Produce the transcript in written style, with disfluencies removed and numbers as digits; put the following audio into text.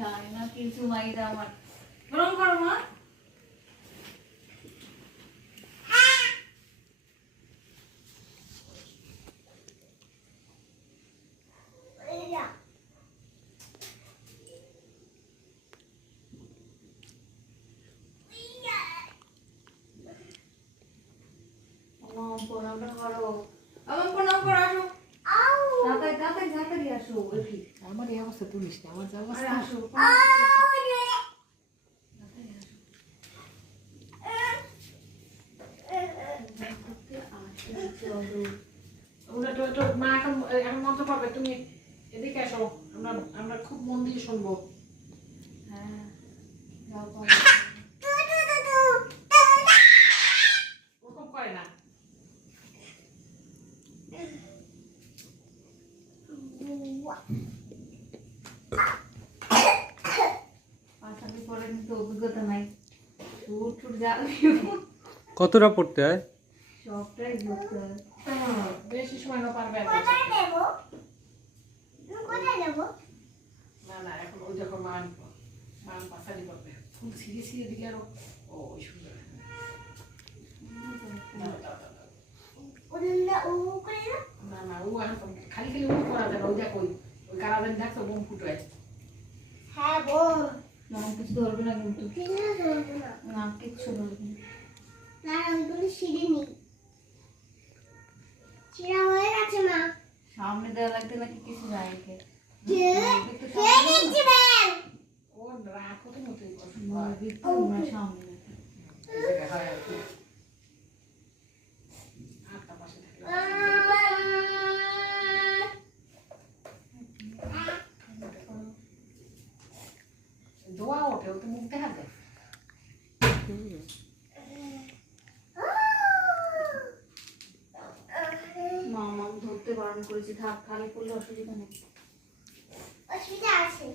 জানি না কিছু মাইরা আমার গরম করো মা। প্রণামটা করো। আমার প্রণাম করো, আসো তাড়াতাড়ি তাড়াতাড়ি তাড়াতাড়ি আসো। আমার এই অবস্থা তুলিস না, আমার যা আরে অবস্থা। আসো ওটা তো তো মা এখন এখন মন্ত্র পড়বে, তুমি এদিকে আসো, আমরা আমরা খুব মন দিয়ে শুনবো। হ্যাঁ যাও ওরকম করে না। পাশাপাশি পরে কিন্তু অভিজ্ঞতা নাই। ছুট ছুট যাবে কতটা পড়তে হয়? সবটাই বুঝতে হয়। বেশি সময় না পারবে না। না না, এখন ওই দেখো মান মান পাশালি করবে, ফুল ছিঁড়ে ছিঁড়ে দিলে আরো ওই সুন্দর। না না, ও এখন খালি খালি ও করা যাবে, ওই দেখো ওই কারাদান দেখছো বোম ফুটায়। হ্যাঁ বল। মন কিছু ধরবে না কিন্তু। না কিচ্ছু ধরবে না। না ওইগুলো সিঁড়ি নেই, ছিঁড়া হয়ে গেছে মা। সামনে দেওয়া লাগতে নাকি কিছু যায় কে ও রাখো তো মতোই সামনে আটটা পাশে থাকলে দোয়া ওঠে, ও তো মুখ দেখা যায়। মা ধরতে বারণ করেছি, থাক খালি করলে অসুবিধা নেই। অসুবিধা আছে।